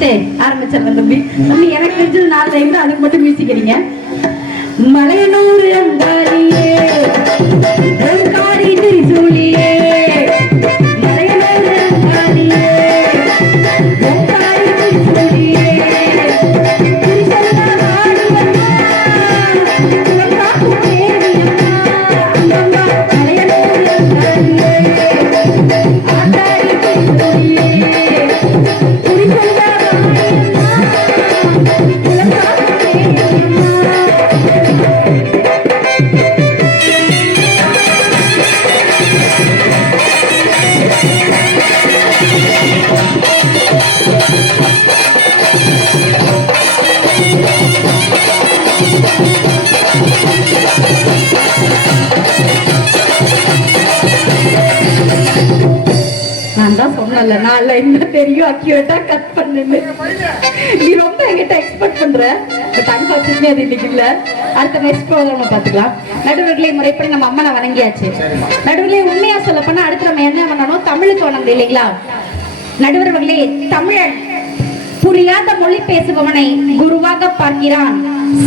சொல்லிட்டு ஆரம்பிச்சிடலாம் தம்பி. தம்பி எனக்கு தெரிஞ்சது 4 லைன், அதுக்கு மட்டும் மியூசிக்கிறீங்க. மலையனூர் அங்காரியே காரி திரிசூலியே மலையனூர் அங்காரியே காரி திரிசூலியே சொன்னல 4 லைன் தெரியும், அக்யூரேட்டா கட் பண்ணுன்னு. நீ ரொம்ப என்கிட்ட எக்ஸ்பெக்ட் பண்ற, பட் அன்பார்ச்சுனேட்லி அது இன்னைக்கு இல்ல. அடுத்த நெக்ஸ்ட் ப்ரோக்ராம் பார்த்துக்கலாம். நடுவர்களை முறைப்படி நம்ம அம்மனை வணங்கியாச்சு. நடுவர்களே உண்மையா சொல்ல போனா அடுத்து நம்ம என்ன பண்ணணும், தமிழுக்கு வணங்குது இல்லைங்களா? நடுவர்களே தமிழன் புரியாத மொழி பேசுபவனை குருவாக பார்க்கிறான்,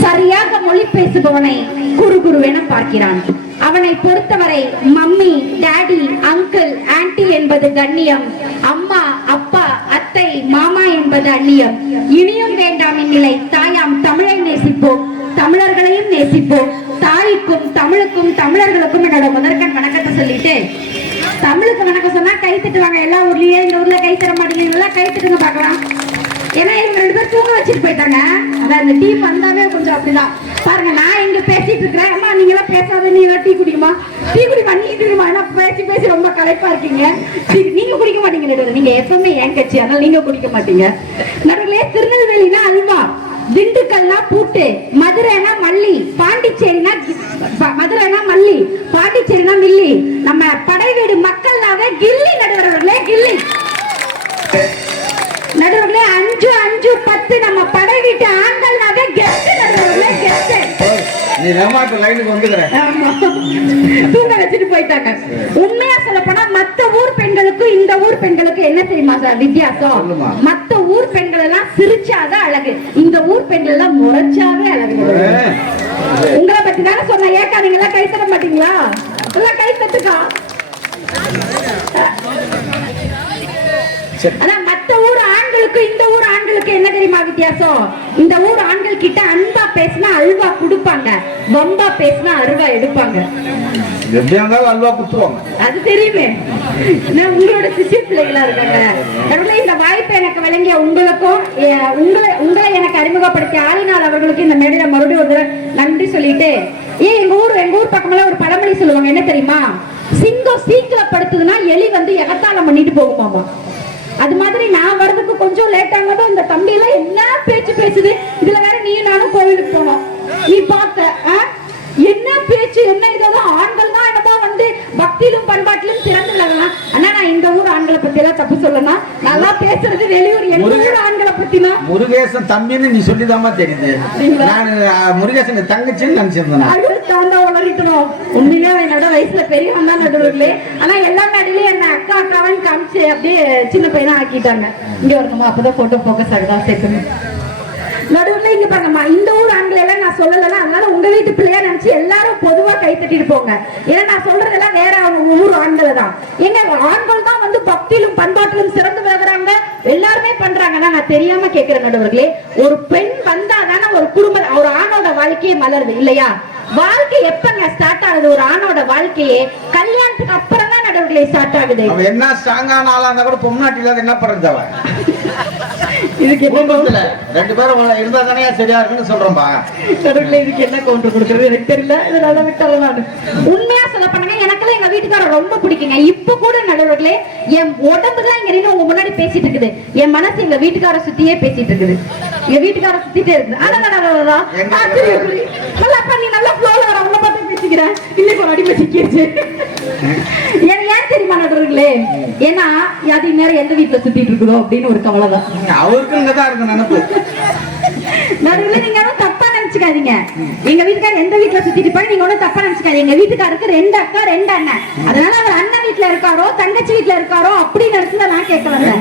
சரியாக மொழி பேசுபவனை குருவென பார்க்கிறான். அவனை பொறுத்தவரை மம்மி, டாடி, அங்கிள், ஆன்டி என்பது கண்ணியம், அம்மா, அப்பா, அத்தை, மாமா என்பது அந்நியம். இனியும் வேண்டாம் இந்நிலை, தாயாம் தமிழை நேசிப்போம், தமிழர்களையும் நேசிப்போம். தாய்க்கும் தமிழுக்கும் தமிழர்களுக்கும் என்னோட முதற்கண் வணக்கத்தை சொல்லிட்டு, தமிழுக்கு வணக்கம் சொன்னா கை தட்டுவாங்க எல்லா ஊர்லயே. இந்த ஊர்ல கை தர மாட்டேங்க, கை தட்டுங்க பார்க்கலாம். ஏன்னா இவங்க 2 பேரும் தூங்க வச்சுட்டு போயிட்டாங்க. அதான் இந்த டீம் வந்தாவே கொஞ்சம் அப்படிதான் பாருங்க. நான் இங்க பேசிட்டு இருக்கிறேன், அம்மா நீங்க எல்லாம் பேசாத, நீங்க டீ குடிக்குமா, டீ குடிமா, நீ குடிக்குமா, ஏன்னா பேசி ரொம்ப களைப்பா இருக்கீங்க. நீங்க குடிக்க மாட்டீங்க நடுவர், நீங்க எப்பவுமே ஏன் கட்சி, அதனால நீங்க குடிக்க மாட்டீங்க. நடுவுலயே திருநெல்வேலினா அல்வா, திண்டுக்கல்னா பூட்டு, மதுரைனா மல்லி, பாண்டிச்சேரினா மல்லி, பாண்டிச்சேரினா மில்லி, நம்ம படைவீடு மக்கள்னாவே கில்லி நடுவர்களே, கில்லி நடுவர்களே. 5 5 10 நம்ம படை வீட்டு ஆண்கள்னாவே கெஸ்ட் நடுவர்களே, கெஸ்ட். நீ ரமாட்ட லைனுக்கு வந்துக்கற. தூங்க வச்சிட்டு போயிட்டாங்க. உண்மையா சொல்ல போனா மத்த ஊர் பெண்களுக்கும் இந்த ஊர் பெண்களுக்கும் என்ன தெரியுமா சார் வித்தியாசம்? மத்த ஊர் பெண்கள் எல்லாம் சிரிச்சாதான் அழகு, இந்த ஊர் பெண்கள் எல்லாம் முறைச்சாவே அழகு. உங்களை பத்தி தானே சொன்ன, ஏக்கா நீங்க எல்லாம் கை தர மாட்டீங்களா? எல்லாம் கை தட்டுக்கா. அதான் மத்த ஊர் ஆண்களுக்கு இந்த ஊர் ஆண்களுக்கு என்ன தெரியுமா வித்தியாசம்? இந்த ஊர் ஆண்கள் கிட்ட அன்பா பேசினா அல்வா கொடுப்பாங்க, வம்பா பேசினா அல்வா எடுப்பாங்க. அல்வா குத்துவாங்க, அது தெரியுமே. உங்களோட சிசிய பிள்ளைகளா இருக்காங்க. இந்த வாய்ப்பை எனக்கு வழங்கிய உங்களுக்கும் உங்களை எனக்கு அறிமுகப்படுத்திய ஆளினால் அவர்களுக்கு இந்த மேடையில மறுபடியும் ஒரு நன்றி சொல்லிட்டு, எங்க ஊர் பக்கமெல்லாம் ஒரு பழமொழி சொல்லுவாங்க, என்ன தெரியுமா? சிங்கம் சீக்கிர படுத்துதுன்னா எலி வந்து எகத்தாளம் பண்ணிட்டு போகுமாமா. அது மாதிரி நான் வர்றதுக்கு கொஞ்சம் லேட் ஆனதும் இந்த தம்பி எல்லாம் என்ன பேச்சு பேசுது. இதுல வேற நீ நானும் கோவிலுக்கு போனோம், நீ பார்த்த என்ன பேச்சு, என்ன இதெல்லாம் ஆண்கள் தான் என்னமோ வந்து பக்தியிலும் பண்பாட்டிலும் சிறந்து விளங்கலாம். ஆனா நான் இந்த ஊர் ஆண்களை பத்தி எல்லாம் தப்பு சொல்லலாம், நல்லா பேசுறது வெளியூர் எந்த ஊர் ஆண்களை பத்தினா. முருகேசன் தம்பின்னு நீ சொல்லிதாமா தெரியுது. நான் முருகேசன் தங்கச்சின்னு நினைச்சிருந்தேன். வளரிட்டோம். உண்மையிலே என்னோட வயசுல பெரியவன் தான் நடுவர்களே. ஆனா எல்லா மேடையிலயும் என்ன அக்கா அக்காவையும் காமிச்சு அப்படியே சின்ன பையனா ஆக்கிட்டாங்க. இங்க வரணுமா, அப்பதான் போட்டோ போக்கஸ் ஆகுதா சேர்க்கணும். நடுவுல இங்க பாருங்கம்மா, இந்த ஊர் ஆண்கள் எல்லாம் நான் சொல்லல, அதனால உங்க வீட்டு பிள்ளையா நினைச்சு எல்லாரும் பொதுவா கை தட்டிட்டு போங்க. ஏன்னா நான் சொல்றதெல்லாம் வேற ஊர் ஆண்களை தான். எங்க ஆண்கள் தான் வந்து பக்தியிலும் பண்பாட்டிலும் சிறந்து விளங்குறாங்க, எல்லாருமே பண்றாங்கன்னா நான் தெரியாம கேட்கிறேன் நடுவர்களே. ஒரு பெண் வந்தாதானே ஒரு குடும்பம், ஒரு ஆணோட வாழ்க்கையே மலருது இல்லையா? வாழ்க்கை எப்பங்க ஸ்டார்ட் ஆகுது? ஒரு ஆணோட வாழ்க்கையே கல்யாணத்துக்கு அப்புறம் தான் நடுவர்களே ஸ்டார்ட் ஆகுது. அவன் என்ன ஸ்ட்ராங்கான ஆளா இருந்தா கூட பொம்னாட்டி இல்லாத என்ன பண்றது? அவன் இதுக்கு என்ன 2 பேரும் இருந்தா தானே சரியா இருக்குன்னு சொல்றோம்பா. நடுவர்களே இதுக்கு என்ன கவுண்டர் கொடுக்கறது எனக்கு தெரியல, இதனால விட்டாலும் நான் உண்மையா சொல்ல பண்ணுங்க. எனக்கெல்லாம் எங்க வீட்டுக்காரர் ரொம்ப பிடிக்குங்க. இப்ப கூட நடுவர்களே என் உடம்பு தான் இங்க நின்று உங்க முன்னாடி பேசிட்டு இருக்குது, என் மனசு எங்க வீட்டுக்கார சுத்தியே பேசிட்டு இருக்குது, எங்க வீட்டுக்கார சுத்திட்டே இருக்குது. நல்லா ஃப்ளோல வர உங்களை பார்த்து பேசிக்கிறேன், இன்னைக்கு ஒரு அடிமை சிக்கிடுச்சு. ஏன் தெரியுமா நடுவர்களே? ஏன்னா அது நேரம் எந்த வீட்டுல சுத்திட்டு இருக்குதோ அப்படின்னு ஒரு கவலை தான் அவருக்கு. நினைப்பு நடுவில் நீங்க தப்பா நினைச்சுக்காதீங்க. எங்க வீட்டுக்காரர் எந்த வீட்டுல சுத்திட்டு இருப்பாரு, நீங்க ஒண்ணும் தப்பா நினைச்சுக்காதீங்க. எங்க வீட்டுக்காருக்கு 2 அக்கா 2 அண்ணன். அதனால அவர் அண்ணன் வீட்டுல இருக்காரோ தங்கச்சி வீட்டுல இருக்காரோ அப்படின்னு நினைச்சுதான் நான் கேட்க வந்தேன்.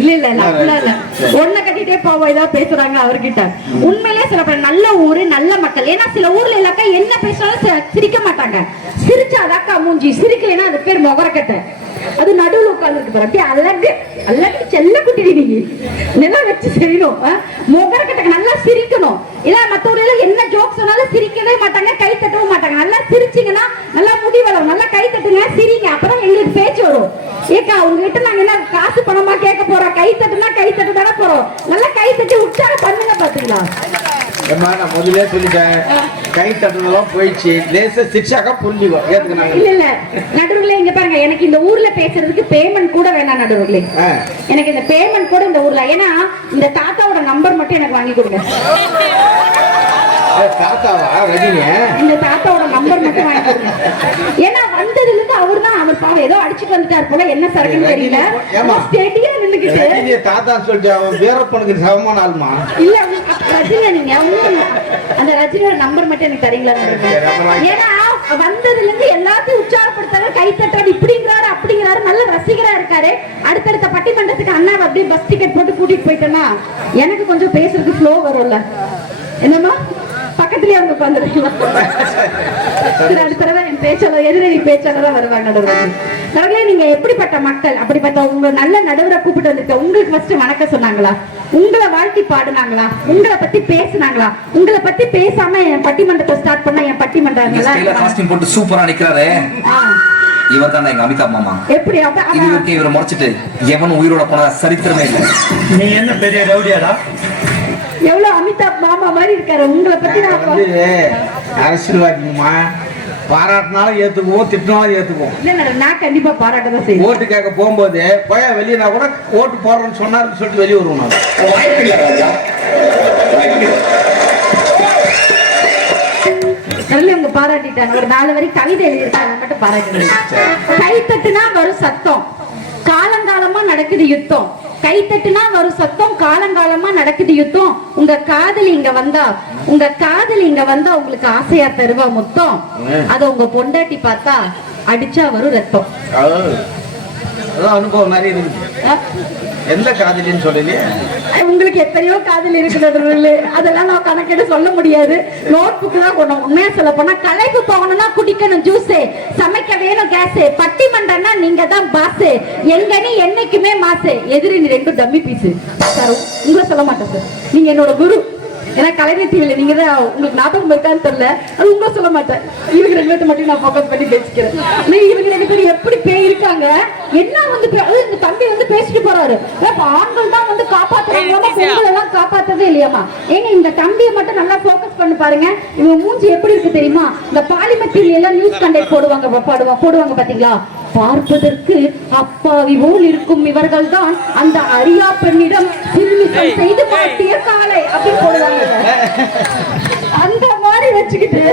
இல்ல அப்படிலாம் இல்ல. ஒன்ன கட்டிட்டே போவோம் ஏதாவது பேசுறாங்க அவர்கிட்ட. உண்மையிலேயே சில பேர் நல்ல ஊரு நல்ல மக்கள். ஏன்னா சில ஊர்ல எல்லாக்கா என்ன பேசினாலும் சிரிக்க மாட்டாங்க. சிரிச்சாதாக்கா மூஞ்சி, சிரிக்கலைன்னா அது பேர் முகரக்கட்டை. அது நடுவில் உட்கார்ந்து இருக்கு அப்படியே அழகு அழகு செல்ல குட்டி நீங்க நல்லா வச்சு செய்யணும். முகரக்கட்டை நல்லா சிரிக்கணும். இல்ல மத்த ஊர்ல என்ன ஜோக் சொன்னாலும் சிரிக்கவே மாட்டாங்க, கை தட்டவும் மாட்டாங்க. நல்லா சிரிச்சீங்கன்னா நல்லா முடி வளரும். நல்லா கை தட்டுங்க, சிரிங்க, அப்பதான் எங்களுக்கு பேச்சு வரும். ஏக்கா உங்ககிட்ட நாங்க என்ன காசு பணமா கேட்க போறோம்? கை தட்டுனா கை தட்டு தானே போறோம். நல்லா கை தட்டி உற்சாகம் பண்ணுங்க. பாத்தீங்களா நான் முதலே சொல்லிட்டேன், கை தட்டுனதெல்லாம் போயிடுச்சு. லேசா சிரிச்சாக்கா புரிஞ்சுக்கும். இல்ல இல்ல நடுவுல இங்க பாருங்க, எனக்கு இந்த ஊர்ல பேசுறதுக்கு பேமெண்ட் கூட வேணாம் நடுவுல. எனக்கு இந்த பேமெண்ட் கூட இந்த ஊர்ல, ஏன்னா இந்த தாத்தாவோட நம்பர் மட்டும் எனக்கு வாங்கி கொடுங்க. தாத்தாவா ரஜினி? இந்த தாத்தாவோட நம்பர் மட்டும் வாங்கி கொடுங்க. ஏன்னா வந்ததுல இருந்து அவர் தான், அவர் பாவம் ஏதோ அடிச்சுட்டு வந்துட்டாரு போல, என்ன சரக்குன்னு தெரியல. ஸ்டேடியா நின்னுக்கிட்டு ரஜினி தாத்தா சொல்லிட்டு அவன் வீரப்பனுக்கு சமமான ஆளுமா? இல்ல ரஜினி, நீங்க அந்த ரஜினியோட நம்பர் மட்டும் எனக்கு தரீங்களா? ஏன்னா வந்ததுல இருந்து எல்லாத்தையும் உற்சாகப்படுத்தாரு, கை தட்டாரு, இப்படிங்கிறாரு அப்படிங்கிறாரு, நல்ல ரசிகரா இருக்காரு. அடுத்தடுத்த பட்டிமன்றத்துக்கு அண்ணா அப்படியே பஸ் டிக்கெட் போட்டு கூட்டிட்டு போயிட்டேன்னா எனக்கு கொஞ்சம் பேசுறதுக்கு ஃப்ளோ வரும்ல. என்னமா பக்கத்துலயே அவங்க உட்காந்துருக்கலாம். அடுத்த தடவை என் பேச்சாளர் எதிரணி பேச்சாளரா வருவாங்க. நடுவரே நீங்க எப்படிப்பட்ட மக்கள்? அப்படிப்பட்ட உங்க நல்ல நடுவரை கூப்பிட்டு வந்துருக்க உங்களுக்கு ஃபர்ஸ்ட் வணக்கம் சொன்னாங்களா? உங்களை வாழ்த்தி பாடுனாங்களா? உங்களை பத்தி பேசினாங்களா? உங்களை பத்தி பேசாம என் பட்டிமன்றத்தை ஸ்டார்ட் பண்ண என் பட்டிமன்றம் போட்டு சூப்பரா நிக்கிறாரு. இவர் தான் எங்க அமிதாப் மாமா. எப்படி இதுவரைக்கும் இவரை முறைச்சிட்டு எவனும் உயிரோட போன சரித்திரமே இல்லை. நீ என்ன பெரிய ரவுடியாடா? எவ்வளவு அமிதாப் மாமா மாதிரி இருக்காரு. உங்களை பத்தி நான் அரசியல்வாதிமா பாராட்டினாலும் ஏத்துக்குவோம், திட்டினாலும் ஏத்துக்குவோம். நான் கண்டிப்பா பாராட்டதான் செய்வேன். ஓட்டு கேட்க போகும்போது போய வெளியே கூட ஓட்டு போடுறேன்னு சொன்னாருன்னு சொல்லிட்டு வெளியே வருவோம். அவங்க பாராட்டிட்டாங்க. ஒரு 4 வரி கவிதை எழுதியிருக்காங்க, மட்டும் பாராட்டு. கை தட்டுனா வரும் சத்தம், காலங்காலமா நடக்குது யுத்தம். கை தட்டுனா வரும் சத்தம், காலங்காலமா நடக்குது யுத்தம். உங்க காதலி இங்க வந்தா, உங்க காதலி இங்க வந்தா உங்களுக்கு ஆசையா தருவா முத்தம். அத உங்க பொண்டாட்டி பார்த்தா அடிச்சா வரும் ரத்தம். அனுபவம் நிறைய இருக்கு. எந்த காதலின்னு சொல்லலையே? உங்களுக்கு எத்தனையோ காதல் இருக்குது. அதெல்லாம் நான் கணக்கெடு சொல்ல முடியாது. நோட் புக் தான் கொண்டோம். உண்மையா சொல்ல போனா கலைப்பு போகணும்னா குடிக்கணும் ஜூஸ், சமைக்க வேணும் கேஸ், பட்டிமன்றம்னா நீங்க தான் பாஸ், எங்கனி என்னைக்குமே மாசு, எதிரி 2 டம்மி பீஸ். சார் உங்களை சொல்ல மாட்டேன் சார், நீங்க என்னோட குரு. ஏன்னா கலைஞர் டிவில நீங்க தான், உங்களுக்கு ஞாபகம் இருக்கான்னு தெரியல, அது உங்களை சொல்ல மாட்டேன். இவங்க 2 பேர்த்த மட்டும் நான் ஃபோக்கஸ் பண்ணி பேசிக்கிறேன். இவங்க 2 பேரும் எப்படி இருக்காங்க என்ன வந்து இந்த தம்பி வந்து பேசிட்டு போறாரு. ஆண்கள் தான் வந்து காப்பாத்துறாங்க, பெண்கள் எல்லாம் காப்பாத்ததே இல்லையாமா. ஏங்க இந்த தம்பியை மட்டும் நல்லா ஃபோக்கஸ் பண்ணி பாருங்க. இவங்க மூஞ்சி எப்படி இருக்கு தெரியுமா? இந்த பாலிமெட்ரியில எல்லாம் நியூஸ் கண்டக்ட் போடுவாங்க பாத்தீங்களா? பார்ப்பதற்கு அப்பாவி போல் இருக்கும் இவர்கள் தான் அந்த அரியா பெண்ணிடம் சிறுமிசம் செய்து மாட்டிய காலை அப்படின்னு போடுவாங்க. அந்த மாதிரி வச்சுக்கிட்டு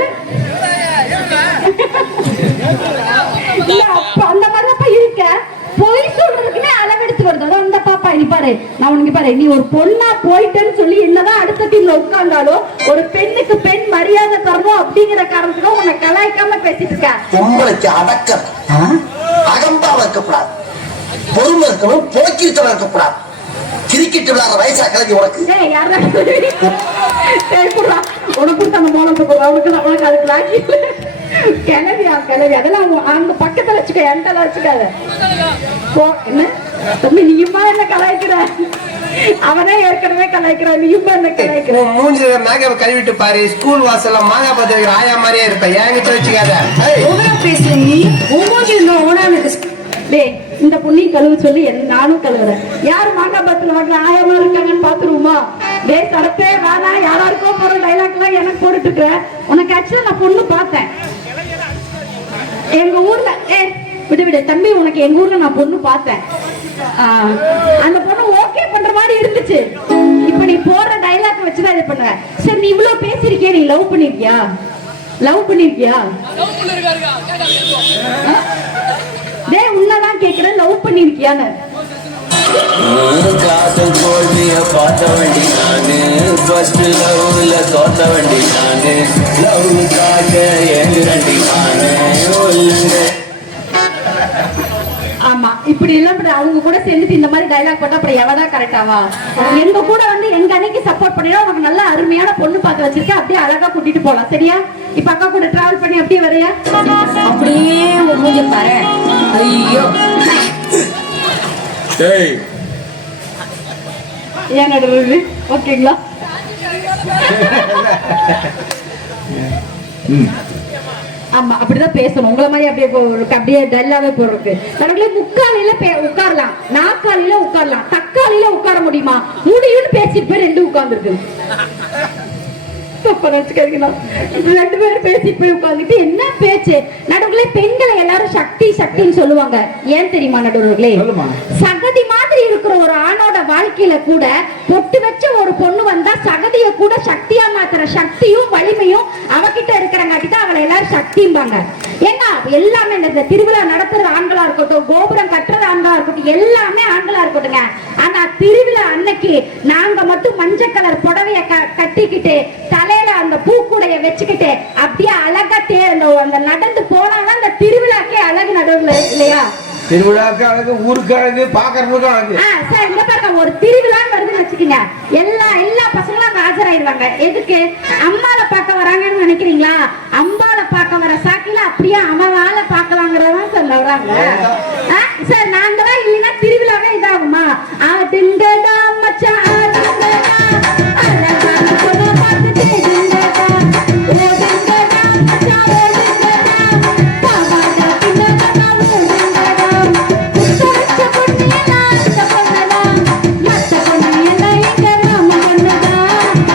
அந்த மாதிரிதான் இருக்க. பொய் சொல்றதுக்குமே அளவெடுத்து வருது. அந்த பாப்பா நீ பாரு, நான் உனக்கு பாரு, நீ ஒரு பொண்ணா போயிட்டேன்னு சொல்லி என்னதான் அடுத்த டீம்ல உட்கார்ந்தாலும் ஒரு பெண்ணுக்கு பெண் மரியாதை தரணும் அப்படிங்கிற காரணத்துக்கு உன்னை கலாய்க்காம பேசிட்டு இருக்க. உங்களுக்கு அடக்கம் அகம்பாவ இருக்கக்கூடாது, பொறுமை இருக்கணும், போக்கித்தனம் இருக்கக்கூடாது. கிரிக்கெட் விளையாடுற வயசா கிளம்பி உனக்கு உனக்கு அந்த மோனத்தை அவனுக்கு அதுக்கு லாக்கி கிளவி அதெல்லாம் அந்த பக்கத்துல வச்சுக்க, என்கிட்ட வச்சுக்காத. என்ன தம்பி நீயுமா என்ன கலாய்க்கிற? அவனே ஏற்கனவே கலாய்க்கிறான், நீயுமா என்ன கலாய்க்கிற? மூஞ்சி நாக கழுவிட்டு பாரு, ஸ்கூல் வாசல்ல மாங்கா பார்த்து வைக்கிற ஆயா மாதிரியே இருப்ப. என்கிட்ட வச்சுக்காத. பேசுற நீ இந்த பொண்ணி கழுவு சொல்லி நானும் கழுவுறேன். யாரு மாங்கா பாத்துல வாங்க ஆயமா இருக்காங்கன்னு பாத்துருவோமா? தடப்பே வேணா, யாராருக்கோ போற டைலாக் எல்லாம் எனக்கு போட்டுட்டு இருக்கிறேன். உனக்கு ஆக்சுவலா நான் பொண்ணு பார்த்தேன் எங்க ஊர்ல. விடு தம்பி, உனக்கு எங்க ஊர்ல நான் பொண்ணு பார்த்தேன். அந்த பொண்ணு ஓகே பண்ற மாதிரி இருந்துச்சு. இப்ப நீ போடுற டைலாக் வச்சுதான் இது பண்ணுவ. சரி நீ இவ்வளவு பேசிருக்கிய, நீ லவ் பண்ணிருக்கியா? உன்னதான் கேக்குறேன், லவ் பண்ணிருக்கியான்னு. காதல் தோல்விய பார்த்த வேண்டி நானு ஃபர்ஸ்ட் லவ்ல தோட்ட நிறுத்தி இந்த மாதிரி டைலாக் போட்டா அப்புறம் எவதான் கரெக்டாவா? எங்க கூட வந்து எங்க அன்னைக்கு சப்போர்ட் பண்ணினா உனக்கு நல்ல அருமையான பொண்ணு பார்த்து வச்சிருக்கேன், அப்படியே அழகா கூட்டிட்டு போலாம். சரியா? இப்ப அக்கா கூட டிராவல் பண்ணி அப்படியே வரையா? அப்படியே மூஞ்ச பாரு. ஐயோ டேய் ஏன் நடுவுது? ஓகேங்களா? ஆமா, அப்படிதான் பேசணும். உங்களை மாதிரி அப்படியே டல்லாவே போறதுக்கு நமக்குள்ளே முக்காலில உட்காரலாம், நாக்காலில உட்காரலாம், தக்காளியில உட்கார முடியுமா? முடியும்னு பேசிட்டு போய் ரெண்டு உட்கார்ந்துருக்கு. ரெண்டு பேரும் பேசிட்டு போய் உட்கார்ந்துட்டு என்ன பேச்சு? நடுவுல பெண்களை எல்லாரும் சக்தி சக்தின்னு சொல்லுவாங்க. ஏன் தெரியுமா நடுவுகளே? சகதி மாதிரி இருக்கிற ஒரு ஆணோட வாழ்க்கையில கூட பொட்டு வச்ச ஒரு பொண்ணு வந்தா சகதிய கூட சக்தியா மாத்துற சக்தியும் வலிமையும் அவகிட்ட இருக்கிறங்காட்டி தான் அவளை எல்லாரும் சக்திம்பாங்க. ஏன்னா எல்லாமே இந்த திருவிழா நடத்துற ஆண்களா இருக்கட்டும், கோபுரம் கட்டுறது ஆண்களா இருக்கட்டும், எல்லாமே ஆண்களா இருக்கட்டுங்க. ஆனா திருவிழா அன்னைக்கு நாங்க மட்டும் மஞ்சள் கலர் புடவைய கட்டிக்கிட்டு தலையில அந்த பூக்குடைய வச்சுக்கிட்டு அப்படியே அழகா அந்த நடந்து போனாதான் அந்த திருவிழாக்கே அழகு நடுவுல இல்லையா? திருவிழாக்கு அழகு, ஊருக்கு அழகு, பாக்குறதுக்கு அழகு. சார் இங்க பாருங்க, ஒரு திருவிழான்னு வருதுன்னு வச்சுக்கோங்க, எல்லா பசங்களும் அங்க ஆஜராயிருவாங்க. எதுக்கு? அம்மாவை பார்க்க வராங்கன்னு நினைக்கிறீங்களா? அம்பாவை பார்க்க வர சாக்கில அப்படியே அவளால பார்க்கலாங்கிறதான் சொல்ல வராங்க. சார் நாங்களாம் இல்லைன்னா திருவிழாவே இதாகுமா? ஆடுங்கடா மச்சான் ஆடுங்கடா, அழகான பொண்ணு பார்த்துட்டு இருங்கடா, ஓடுங்கடா மச்சான் ஓடுங்கடா, பாவாடை பின்னடா ஓடுங்கடா, குத்த வச்ச பொண்ணியெல்லாம் அந்த பொண்ணதான், மத்த பொண்ணியெல்லாம் இங்க நாம பொண்ணுதா,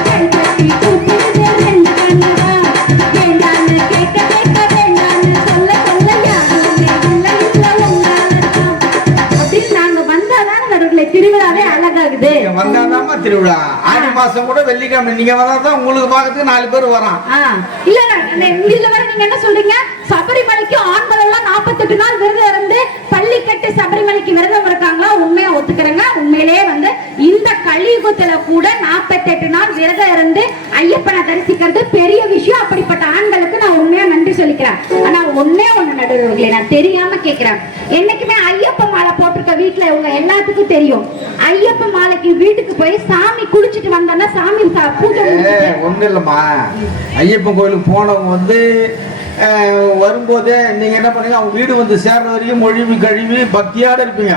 கை கட்டி தூக்குது ரெண்டு கண்ணுதா, வேண்டான்னு கேட்க வேண்டான்னு சொல்ல யாருமே இல்லை இல்லை உங்களாலதான். அப்படின்னு நாங்க வந்தாதான் நடுவுல திருவிழாவே அழகாகுது. வந்தாதாம்மா திருவிழா. ஆடி மாசம் கூட வெள்ளிக்கிழமை நீங்க வந்தாதான் உங்களுக்கு பார்க்கறதுக்கு 4 பேர் வரான். இல்ல இதுல வர நீங்க என்ன சொல்றீங்க? சபரிமலைக்கு ஆண்கள் எல்லாம் 48 நாள் விரதம் இருந்து பள்ளிக்கட்டு சபரிமலைக்கு விரதம் இருக்காங்களா? உண்மையா ஒத்துக்கிறேங்க. உண்மையிலேயே வந்து இந்த கலியுகத்துல கூட 48 நாள் விரதம் இருந்து ஐயப்பனை தரிசிக்கிறது பெரிய விஷயம். அப்படிப்பட்ட ஆண்களுக்கு நான் உண்மையா நன்றி சொல்லிக்கிறேன். ஆனா ஒன்னே ஒண்ணு நடுவர்களே, நான் தெரியாம கேட்கிறேன். என்னைக்குமே ஐயப்ப மாலை போட்டிருக்க வீட்டுல உங்க எல்லாத்துக்கும் தெரியும், ஐயப்ப மாலைக்கு வீட்டுக்கு போய் சாமி குளிச்சுட்டு வந்தோம்னா சாமி பூஜை ஒண்ணு இல்லம்மா, ஐயப்பன் கோயிலுக்கு போனவங்க வந்து வரும்போதே நீங்க என்ன பண்ணீங்க, அவங்க வீடு வந்து சேர்ற வரைக்கும் மொழிவி கழுவி பக்தியோட இருப்பீங்க.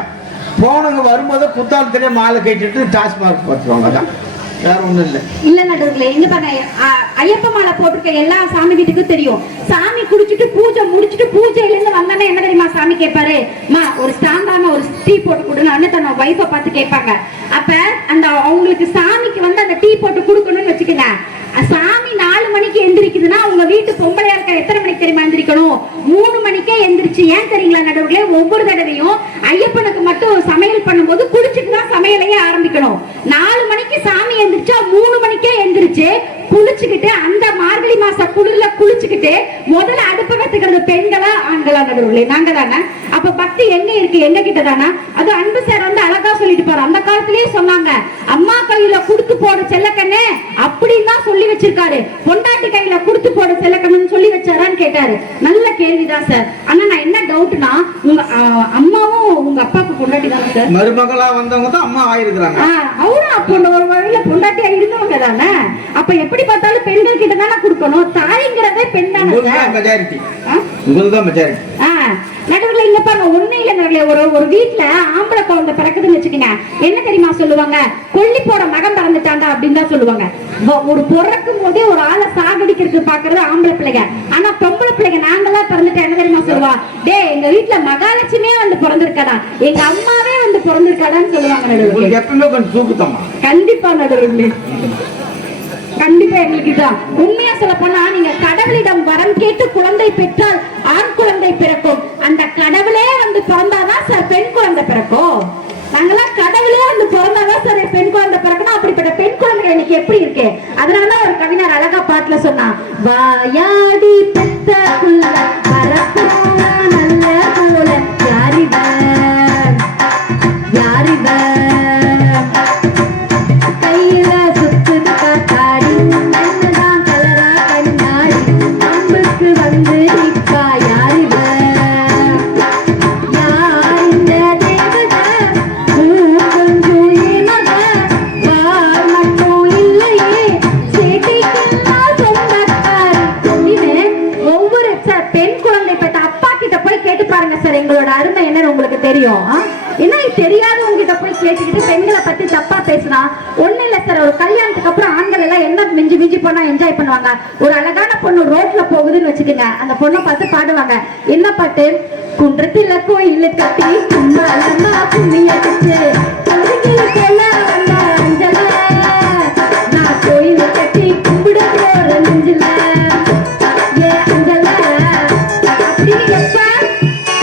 போனவங்க வரும்போதே புத்தாள் தெரிய மாலை கட்டிட்டு டாஸ்மார்க் பார்த்துருவாங்க. வேற ஒண்ணும் இல்ல. இல்ல நடுவுல எங்க பாருங்க, ஐயப்ப மாலை போட்டிருக்க எல்லா சாமி வீட்டுக்கும் தெரியும், சாமி குடிச்சிட்டு பூஜை முடிச்சிட்டு பூஜையில இருந்து வந்தானே என்ன தெரியுமா சாமி கேட்பாரு? ஒரு ஸ்ட்ராங்கான ஒரு டீ போட்டு கொடுன்னு தன்னோட வைஃபை பார்த்து கேட்பாங்க. அப்ப அந்த அவங்களுக்கு சாமிக்கு வந்து அந்த டீ போட்டு கொடுக்கணும்னு வச்சுக்கோங்க. சாமி 4 மணிக்கு எந்திரிக்குதுன்னா உங்க வீட்டு பொம்பளையா இருக்க எத்தனை மணிக்கு தெரியுமா எந்திரிக்கணும்? 3 மணிக்கே எந்திரிச்சு. ஏன் தெரியுங்களா நடுவுல? ஒவ்வொரு தடவையும் ஐயப்பனுக்கு மட்டும் சமையல் பண்ணும்போது குளிச்சுட்டு தான் சமையலையே ஆரம்பிக்கணும். 4 மணிக்கு சாமி எந்திரிச்சா 3 மணிக்கே எந்திரிச்சு குளிச்சுக்கிட்டு அந்த மார்கழி மாச குளிர்ல குளிச்சுக்கிட்டு முதல்ல அடுப்பு கத்துக்கிறது பெண்களா ஆண்களா நடுவுல? நாங்க தானே. அப்ப பக்தி எங்க இருக்கு? எங்க கிட்ட தானே. அது அன்பு சார் வந்து அழகா சொல்லிட்டு போற. அந்த காலத்திலேயே சொன்னாங்க, அம்மா கையில குடுத்து போட செல்லக்கண்ணு அப்படின்னு தான் சொல்லி வச்சிருக்காரு. பொண்டாட்டி கையில குடுத்து போட செல்லக்கண்ணு சொல்லி வச்சாரான்னு கேட்டாரு. நல்ல கேள்விதான் சார். ஆனா நான் என்ன டவுட்னா, உங்க அம்மாவும் உங்க அப்பாவுக்கு பொண்டாட்டி தானே சார்? மருமகளா வந்தவங்க தான் அம்மா ஆயிருக்கிறாங்க. அவரும் அப்போ ஒரு வழியில பொண்டாட்டியா இருந்தவங்க தானே. அப்ப எப்படி பார்த்தாலும் பெண்கள் கிட்ட தானே கொடுக்கணும். தாய்ங்கிறதே பெண் தானே. மெஜாரிட்டி உங்களுக்கு தான் மெஜாரிட்டி. நடுவுல இங்க பாருங்க, ஒண்ணு இல்ல ஒரு வீட்டுல ஆம்பளை குழந்தை பிறக்குதுன்னு வச்சுக்கோங்க, என்ன தெரியுமா சொல்லுவாங்க? கொல்லி போட மகன் பிறந்துட்டாண்டா அப்படின்னு தான் சொல்லுவாங்க. ஒரு பிறக்கும் போதே ஒரு ஆளை சாகடிக்கிறதுக்கு பாக்குறது ஆம்பளை பிள்ளைங்க. ஆனா பொம்பளை பிள்ளைங்க நாங்கெல்லாம் பிறந்துட்டா என்ன தெரியுமா சொல்லுவா? டே எங்க வீட்டுல மகாலட்சுமியே வந்து பிறந்திருக்காடா, எங்க அம்மாவே வந்து பிறந்திருக்காடான்னு சொல்லுவாங்க. நடுவுல எப்பவுமே கொஞ்சம் தூக்குத்தம்மா. கண்டிப்பா நடுவுல கண்டிப்பா எங்களுக்கு தான். உண்மையா சொல்ல போனா, நீங்க கடவுளிடம் வரம் கேட்டு குழந்தை பெற்றால் ஆண் குழந்தை பிறக்கும். அந்த கடவுளே வந்து பிறந்தாதான் சார் பெண் குழந்தை பிறக்கும். நாங்கெல்லாம் கடவுளே வந்து பிறந்தாதான் சார் பெண் குழந்தை பிறக்கணும். அப்படிப்பட்ட பெண் குழந்தைகள் இன்னைக்கு எப்படி இருக்கு? அதனாலதான் ஒரு கவிஞர் அழகா பாட்டுல சொன்னா, வாயாடி பெத்த புள்ள வரப்போற நல்ல போல யாரிவர் யாரிவர் கையில சுத்துது காத்தாடி என்னதான் கலரா கண்ணாடி அம்புக்கு வந்து நிப்பா யாரிவர் யார் இந்த தேவதை பத்தி தப்பா பேசினா ஒண்ணு இல்ல சார். ஒரு கல்யாணத்துக்கு அப்புறம் ஆண்கள் எல்லாம் என்ன மிஞ்சி மிஞ்சி போனா என்ஜாய் பண்ணுவாங்க. ஒரு அழகான பொண்ணு ரோட்ல போகுதுன்னு வச்சுக்கோங்க, அந்த பொண்ணை பார்த்து பாடுவாங்க. என்ன பாட்டு? குன்றத்தில கோயிலு கட்டி கும்பாலம்மா கும்மிய வச்சு நான் கோயிலு கட்டி கும்பிட போற நெஞ்சில ஏ அஞ்சல அப்படின்னு எப்ப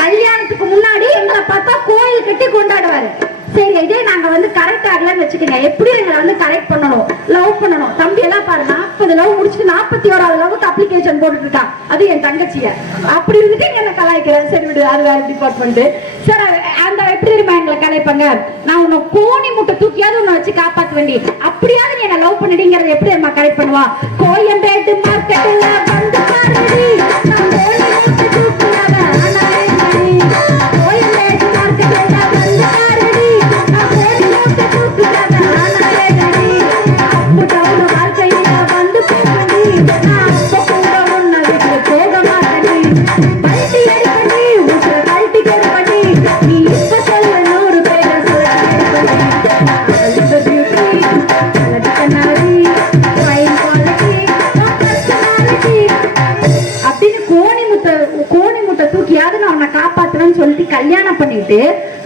கல்யாணத்துக்கு முன்னாடி எங்களை பார்த்தா கோயில் கட்டி கொண்டாடுவாரு. சரி, இதே நாங்க வந்து கரெக்ட் ஆகலன்னு வச்சுக்கோங்க, எப்படி எங்களை வந்து கரெக்ட் பண்ணணும், லவ் பண்ணணும். தம்பி எல்லாம் பாரு 40 லவ் முடிச்சுட்டு 41வது லவ்வுக்கு அப்ளிகேஷன் போட்டுட்டு இருக்கான். அது என் தங்கச்சிய. அப்படி இருந்துட்டு என்ன கலாய்க்கிறேன். சரி விடு, அது வேற டிபார்ட்மெண்ட். சார் அந்த எப்படி தெரியுமா எங்களை கலாய்ப்பாங்க? நான் உன்னை கோணி முட்டை தூக்கியாவது உன்னை வச்சு காப்பாற்ற வேண்டி, அப்படியாவது நீ என்ன லவ் பண்ணிடுங்கிறத எப்படி நம்ம கரெக்ட் பண்ணுவா? கோயம்பேட்டு மார்க்கெட்ல வந்து பாருடி நான் கோணி முட்டை தூக்கியாத கோயம்பேட்டு மார்க்கெட்ல வந்து பாருடி நான் கோணி முட்டை தூக்கியாத அப்பு டவுன் வாழ்க்கையில வந்து போகடி நான் அப்ப கூட உன்னை விட்டு போக மாட்டேடி பல்ட்டி அடிப்படி உசுர கழட்டி கெடுப்படி நீ இப்ப சொல்ல 100 பேரை சொல்ல அப்படின்னு கோணி முட்டை தூக்கியாவது நான் உன்னை காப்பாத்துறேன்னு சொல்லிட்டு கல்யாணம் பண்ணிட்டு,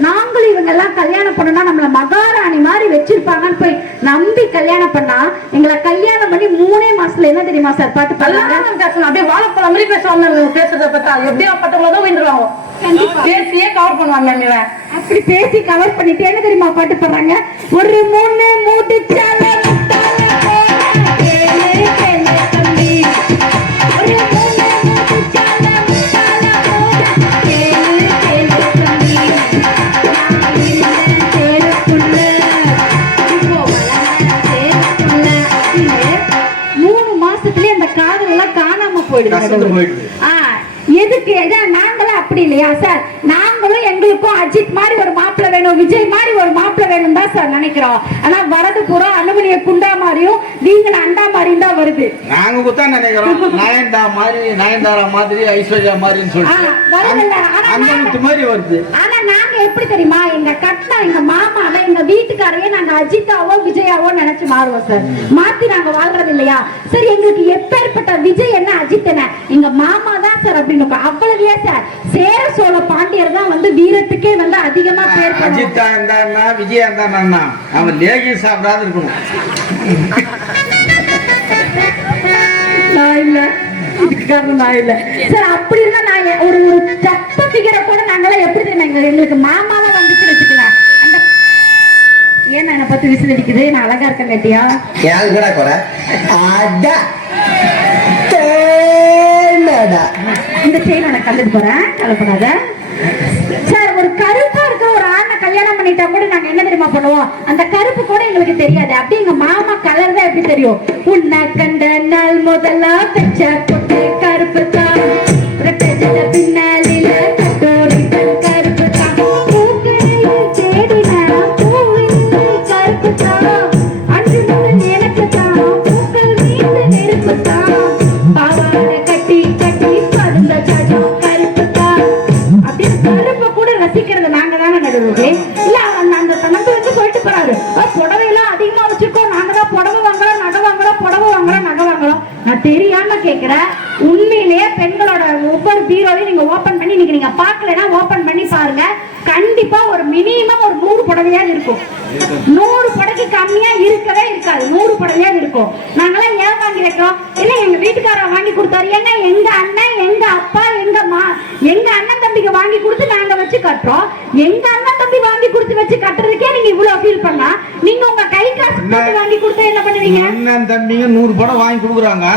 நாங்களும் இவங்க எல்லாம் கல்யாணம் பண்ணா நம்மள மகாராணி மாதிரி வச்சிருப்பாங்கன்னு போய் நம்பி கல்யாணம் பண்ணா, எங்களை கல்யாணம் பண்ணி 3 மாசத்துல என்ன தெரியுமா சார் பாட்டு பண்ணாங்க? அப்படியே வாழைப்பழம் மாதிரி பேசுவாங்க. பேசுறத பார்த்தா எப்படியா பட்டவங்களதான் விழுந்துருவாங்க. பேசியே கவர் பண்ணுவாங்க. அப்படி பேசி கவர் பண்ணிட்டு என்ன தெரியுமா பாட்டு பண்றாங்க? ஒரு 3 மூட்டுச்சால எதுக்கு? நாங்களும் அப்படி இல்லையா சார்? நாங்களும் எங்களுக்கும் அஜித் மாதிரி ஒரு மாப்பிள்ளை வேணும், விஜய் மாதிரி ஒரு மாப்பிள்ளை வேணும் தான் சார் நினைக்கிறோம். ஆனா வரது பூரா அனுமனிய குண்டா மாதிரியும் நீங்க அண்டா மாதிரியும் தான் வருது. நாங்க கூட நினைக்கிறோம் நயன்தாரா மாதிரி ஐஸ்வர்யா மாதிரின்னு சொல்லிட்டு அந்த மாதிரி வருது. ஆனா நாங்க எப்படி தெரியுமா? எங்க கட்டினா எங்க மாமாவை எங்க வீட்டுக்காரையே நாங்க அஜித்தாவோ விஜயாவோ நினைச்சு மாறுவோம் சார். மாத்தி நாங்க வாழ்றது இல்லையா? சரி, எங்களுக்கு எப்பேற்பட்ட விஜய் என்ன அஜித் என்ன எங்க மாமா தான் சார் அப்படின்னு அவ்வளவே சார். சேர சோழ பாண்டியர் தான் வந்து வீரத்துக்கே வந்து அதிகமா பேர். அஜித்தா இருந்தா விஜயா இருந்தா அவன் லேகி சாப்பிடாது இருக்கணும். நான் இல்ல, இதுக்கு காரணம் நான் இல்ல சார். அப்படி இருந்தா நான் ஒரு சப்ப ஃபிகரை கூட நாங்களாம் எப்படி தெரியுமா எங்களுக்கு மாமாவா வந்துச்சு வச்சுக்கலாம். அந்த ஏன் என்ன பத்தி விசில் அடிக்குது? நான் அழகா இருக்கேன் கேட்டியா? இந்த செயின் உனக்கு கண்டுட்டு போறேன், கலப்படாத சார். ஒரு கருப்பா இருக்க ஒரு ஆணை கல்யாணம் பண்ணிட்டா கூட நாங்க என்ன தெரியுமா பண்ணுவோம்? அந்த கருப்பு கூட எங்களுக்கு தெரியாது. அப்படி எங்க மாமா கலர் தான் எப்படி தெரியும்? உன்னை கண்ட நாள் முதல்ல பெற்ற பொட்டு கருப்பு தான், பின்னாலில கட்டோரிகள் கருப்பு தான், பூக்களையில் தேடினா பூவின் கருப்பு தான், அன்று முதல் எனக்கு தான் பூக்கள் மீது நெருப்பு தான், பாவாட கட்டி கட்டி படுந்த சடம் கருப்பு தான். அப்படின்னு கருப்பை கூட ரசிக்கிறது நாங்க தானே நடுவே இல்ல. அந்த நம்பி வந்து சொல்லிட்டு போறாரு, புடவையெல்லாம் அதிகமா வச்சிருக்கோம், நாங்க தான் புடவை வாங்குறோம் நகை வாங்குறோம், புடவை வாங்குறோம் நகை வாங்குறோம். நான் தெரியாம கேக்குறேன், உண்மையிலேயே பெண்களோட ஒவ்வொரு பீரோவையும் நீங்க ஓபன் பண்ணி நீங்க பாக்கலன்னா ஓபன் பண்ணி பாருங்க. கண்டிப்பா ஒரு மினிமம் ஒரு 100 புடவையாவது இருக்கும். 100 புடவைக்கு கம்மியா இருக்கவே இருக்காது. 100 புடவையாவது இருக்கும். நாங்களாம் ஏன் வாங்கி வைக்கிறோம்? இல்ல எங்க வீட்டுக்காரர் வாங்கி கொடுத்தாரு. ஏன்னா எங்க அண்ணன் எங்க அப்பா எங்க அண்ணன் தம்பிக்கு வாங்கி கொடுத்து நாங்க வச்சு கட்டுறோம். எங்க அண்ணன் தம்பி வாங்கி கொடுத்து வச்சு கட்டுறதுக்கே நீங்க இவ்வளவு ஃபீல் பண்ணா, நீங்க உங்க கை காசு போட்டு வாங்கி கொடுத்தா என்ன பண்ணுவீங்க? அண்ணன் தம்பிங்க 100 படம் வாங்கி கொடுக்குறாங்க.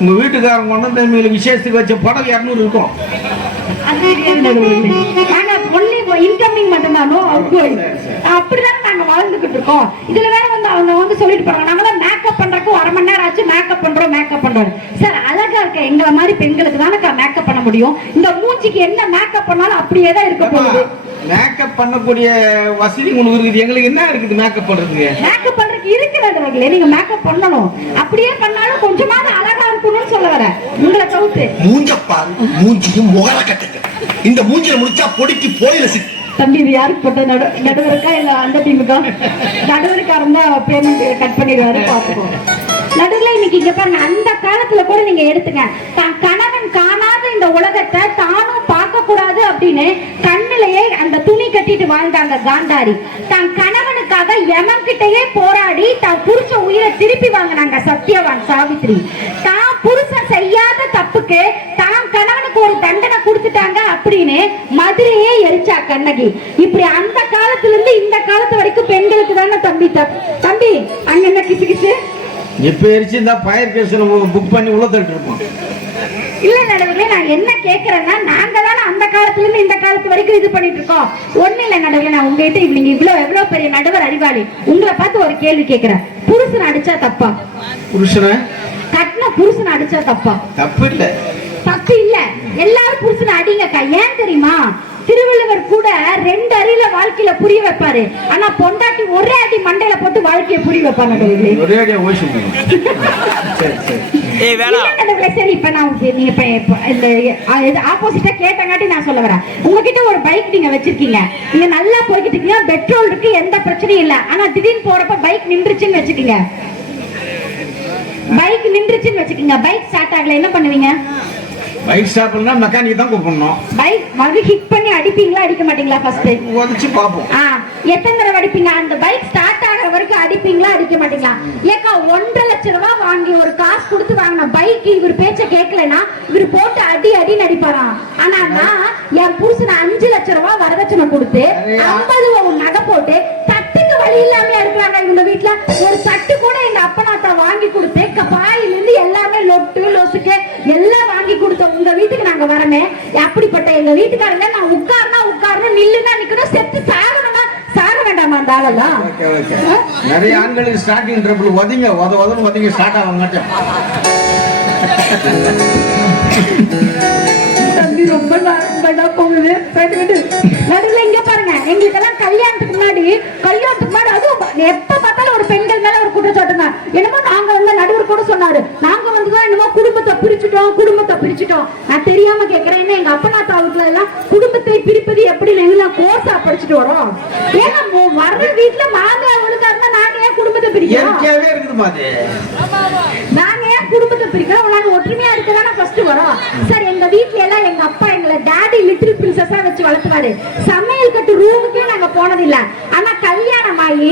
உங்க வீட்டுக்காரங்க அண்ணன் தம்பிகளுக்கு விசேஷத்துக்கு வச்ச படம் 200 இருக்கும். இன்கமிங் மட்டும்தானோ அப்படிதான் நாங்க வாழ்ந்துகிட்டு இருக்கோம். இதுல வேற வந்து அவங்க வந்து சொல்லிட்டு போறாங்க, நாங்களாம் மேக்கப் பண்றதுக்கு 1/2 மணி நேரம் ஆச்சு, மேக்கப் பண்றோம் சார். அழகா இருக்க எங்களை மாதிரி பெண்களுக்கு தானே மேக்கப் பண்ண முடியும். இந்த மூஞ்சிக்கு என்ன மேக்கப் பண்ணாலும் அப்படியே தான் இருக்க போகுது. மேக்கப் பண்ணக்கூடிய வசதி உங்களுக்கு இருக்குது, எங்களுக்கு என்ன இருக்குது மேக்கப் பண்றதுக்கு? மேக்கப் பண்றதுக்கு இருக்கிறது, நீங்க மேக்கப் பண்ணணும். அப்படியே பண்ணாலும் கொஞ்சமாவது அழகா இருக்கணும்னு சொல்ல வர. உங்களை தவிர்த்து மூஞ்சப்பா மூஞ்சியும் முகர கட்டுங்க. இந்த மூஞ்சில முடிச்சா பொடிக்கு போயில தம்பி இது யாருக்கு போட்ட நடுவருக்கா இல்ல அந்த டீமுக்கா? நடுவருக்கா இருந்தா பேமெண்ட் கட் பண்ணிடுவாரு, பாத்துக்கோ. நடுவுல இன்னைக்கு இங்க பாருங்க, அந்த காலத்துல கூட நீங்க எடுத்துங்க, தான் கணவன் காணாத இந்த உலகத்தை தானும் பார்க்க கூடாது அப்படின்னு கண்ணிலேயே அந்த துணி கட்டிட்டு வாழ்ந்தாங்க காந்தாரி. தான் கணவனுக்காக யமன்கிட்டயே போராடி தான் புருஷ உயிரை திருப்பி வாங்கினாங்க சத்தியவான் சாவித்ரி. தான் புருஷன் செய்யாத தப்புக்கு தான் கணவனுக்கு ஒரு தண்டனை கொடுத்துட்டாங்க அப்படின்னு மதுரையே எரிச்சா கண்ணகி. இப்படி அந்த காலத்துல இருந்து இந்த காலத்து வரைக்கும் பெண்களுக்கு தானே தம்பி தம்பி அங்க என்ன கிசு கிசு இப்ப எரிச்சு இந்த பயர் கேஸ்ல புக் பண்ணி உள்ள தட்டு இருப்போம். இல்ல நடுவுல நான் என்ன கேக்குறேன்னா, நாங்க தானே அந்த காலத்துல இருந்து இந்த காலத்து வரைக்கும் இது பண்ணிட்டு இருக்கோம். ஒண்ணு இல்ல நடுவுல, நான் உங்ககிட்ட நீங்க எவ்வளவு பெரிய நடுவர் அறிவாளி, உங்களை பார்த்து ஒரு கேள்வி கேக்குறேன். புருஷன் அடிச்சா தப்பா? புருஷனை கட்டின புருஷன் அடிச்சா தப்பா? தப்பு இல்ல, தப்பு இல்ல. எல்லாரும் புருஷனை அடிங்கக்கா. ஏன் தெரியுமா? திருவள்ளுவர் கூட 2 அடியில வாழ்க்கையில புரிய வைப்பாரு. ஆனா பொண்டாட்டி ஒரே அடி மண்டையில போட்டு வாழ்க்கைய புரிய வைப்பாங்க. ஒரே அடியா ஓய்ச்சு. சரி, இப்ப நான் நீங்க இந்த ஆப்போசிட்டா கேட்டங்காட்டி நான் சொல்ல வரேன். உங்ககிட்ட ஒரு பைக் நீங்க வச்சிருக்கீங்க, நீங்க நல்லா போய்கிட்டு இருக்கீங்க, பெட்ரோல் இருக்கு, எந்த பிரச்சனையும் இல்ல. ஆனா திடீர்னு போறப்ப பைக் நின்றுச்சுன்னு வச்சுக்கீங்க, பைக் நின்றுச்சுன்னு வச்சுக்கீங்க, பைக் ஸ்டார்ட் ஆகல, என்ன பண்ணுவீங்க? பைக் ஸ்டாப் பண்ணா மெக்கானிக் தான் கூப்பிடணும். பைக் வந்து ஹிட் பண்ணி அடிப்பீங்களா அடிக்க மாட்டீங்களா? ஃபர்ஸ்ட் உடைச்சு பாப்போம். எத்தனை தடவை அடிப்பீங்க? அந்த பைக் ஸ்டார்ட் ஆகிற வரைக்கும் அடிப்பீங்களா அடிக்க மாட்டீங்களா? ஏக்கா 1.5 லட்சம் ரூபாய் வாங்கி ஒரு காசு கொடுத்து வாங்கின பைக் இவர் பேச்ச கேட்கலன்னா இவர் போட்டு அடி அடின்னு அடிப்பாராம். ஆனா நான் என் புருஷனை 5 லட்சம் ரூபாய் வரதட்சணை கொடுத்து 50 நகை போட்டு தட்டுக்கு வழி இல்லாம இருக்கிறாங்க இவங்க வீட்டுல. ஒரு தட்டு கூட எங்க அப்பனாத்தா வாங்கி கொடுத்து பாயிலிருந்து எல்லாமே லொட்டு லொசுக்கு எல்லாம் வாங்கி கொடுத்த உங்க வீட்டுக்கு நாங்க வரமே. அப்படிப்பட்ட எங்க வீட்டுக்காரங்க நான் உட்கார்னா உட்காரணும், நில்லுனா நிக்கணும், செத்து சாகணும்னா சாக வேண்டாமா? அந்த ஆளெல்லாம் நிறைய ஆண்களுக்கு ஸ்டார்டிங் ட்ரபிள் ஒதுங்க ஸ்டார்ட் ஆக தம்பி ரொம்ப போகுது. நடுவில் இங்க பாருங்க, எங்களுக்கெல்லாம் கல்யாணத்துக்கு முன்னாடி அதுவும் எப்ப பார்த்தாலும் ஒரு பெண்கள் மேல ஒரு குற்றச்சாட்டு தான். என்னமோ நாங்க வந்து நடுவர் கூட சொன்னாரு, நாங்க வந்துதான் என்னமோ குடும்பத்தை பிரிச்சுட்டோம். நான் தெரியாம கேட்கிறேன், என்ன எங்க அப்பனா தாவுக்குல எல்லாம் குடும்பத்தை பிரிப்பது எப்படி கோர்ஸா படிச்சுட்டு வரோம். ஏன்னா வர்ற வீட்டுல மாமியார் ஒழுங்கா இருந்தா நாங்க ஏன் குடும்பத்தை பிரிக்கிறோம்? நாங்க ஏன் குடும்பத்தை பிரிக்கிறோம்? நாங்க ஒற்றுமையா இருக்கதானே ஃபர்ஸ்ட் வரோம். சார், எங்க வீட்டுல எல்லாம் எங்க அப்பா எங்களை டாடி லிட்டில் பிரின்சஸா வச்சு வளர்த்துவாரு. சமையல் கட்டு ரூமுக்கே நாங்க போனதில்லை. ஆனா கல்யாணம் ஆகி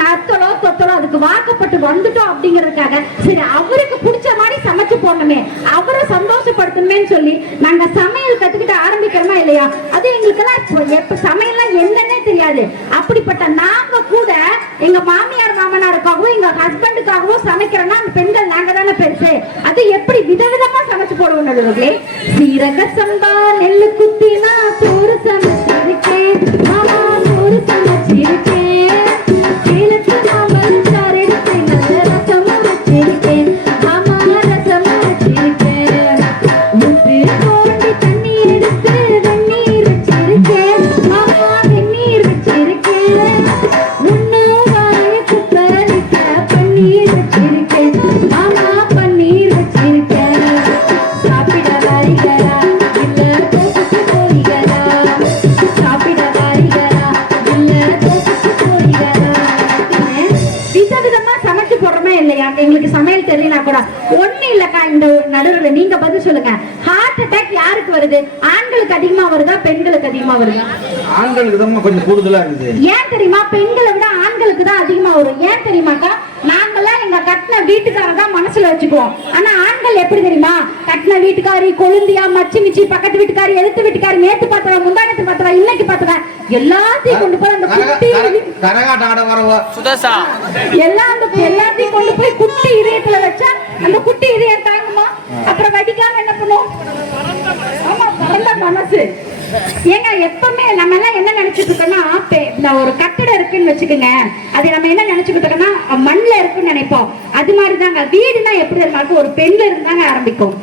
நத்தலோ தொத்தலோ அதுக்கு வாக்கப்பட்டு வந்துட்டோம் அப்படிங்கறதுக்காக சரி அவருக்கு பிடிச்ச மாதிரி சமைச்சு போடணுமே, அவரை சந்தோஷப்படுத்தணுமே சொல்லி நாங்க சமையல் கத்துக்கிட்டு ஆரம்பிக்கிறோமா இல்லையா? அது எங்களுக்கெல்லாம் எப்ப சமையல்லாம் என்னன்னே தெரியாது. அப்படிப்பட்ட நாங்க கூட எங்க மாமியார் மாமனாருக்காகவோ எங்க ஹஸ்பண்டுக்காகவோ சமைக்கிறோம்னா அந்த பெண்கள் நாங்க தானே பெருசு. அது எப்படி விதவிதமா சமைச்சு போடுவோம் நடுவர்களே. சீரக சம்பா நெல்லு குத்தினா சோறு சமைச்சிருக்கேன், மாமா சோறு சமைச்சிருக்கேன், சேலத்து மாமன் சார் எடுத்தேன், நல்ல ரசமும் வச்சிருக்கேன், மாமா ரசமும் வச்சிருக்கேன், முட்டு தோண்டி தண்ணி எடுத்து வெந்நீர் வச்சிருக்கேன், மாமா வெந்நீர் வச்சிருக்கேன், முன்னும் வாய குப்பரிக்க பன்னீர் வச்சிருக்கேன், மாமா பன்னீர் வச்சிருக்கேன், சாப்பிட வாரிகளா இல்ல தோப்புக்கு போறீங்களா, சாப்பிட வாரிகளா இல்ல தோப்புக்கு போறீங்களா. விதவிதமா சமைச்சு போடுறோமே இல்லையா? எங்களுக்கு சமையல் தெரியலனா கூட ஒண்ணு இல்லக்கா. இந்த நடுவுல நீங்க பதில் சொல்லுங்க. ஹார்ட் அட்டாக் யாருக்கு வருது? ஆண்களுக்கு அதிகமா வருதா பெண்களுக்கு அதிகமா வருதா? ஆண்களுக்கு தான் கொஞ்சம் கூடுதலா இருக்குது. ஏன் தெரியுமா? பெண்களை விட ஆண்களுக்கு தான் அதிகமா வரும். ஏன் தெரியுமாக்கா? நாங்கெல்லாம் எங்க கட்டின வீட்டுக்காரர் தான் மனசுல வச்சுக்குவோம். ஆனா ஆண்கள் எப்படி தெரியுமா? கட்டின வீட்டுக்காரி, கொழுந்தியா, மச்சி மிச்சி, பக்கத்து வீட்டுக்காரி, எழுத்து வீட்டுக்காரி, நேத்து பார்த்தவ, முந்தானத்து பார்த்தவ, இன்னைக்கு பார்த்தவ எல்லாத்தையும் கொண்டு போய் அந்த குட்டி கரகாட்ட ஆட வரவா சுதேசா எல்லாத்தையும் கொண்டு போய் குட்டி இதயத்துல வச்சா அந்த குட்டி இதயம் தாங்குமா? அப்புறம் வடிக்காம என்ன பண்ணும்? ஆமா, பரந்த மனசு. ஏங்க எப்பவுமே நம்ம எல்லாம் என்ன நினைச்சிட்டு இருக்கோம்னா, ஒரு கட்டடம் இருக்குன்னு வச்சுக்கோங்க, அது நம்ம என்ன நினைச்சுக்கிட்டு இருக்கோம்னா மண்ணுல இருக்குன்னு நினைப்போம். அது மாதிரிதாங்க வீடுனா எப்படி இருந்தாலும் ஒரு பெண்ல இருந்தாங்க ஆரம்பிக்கும்.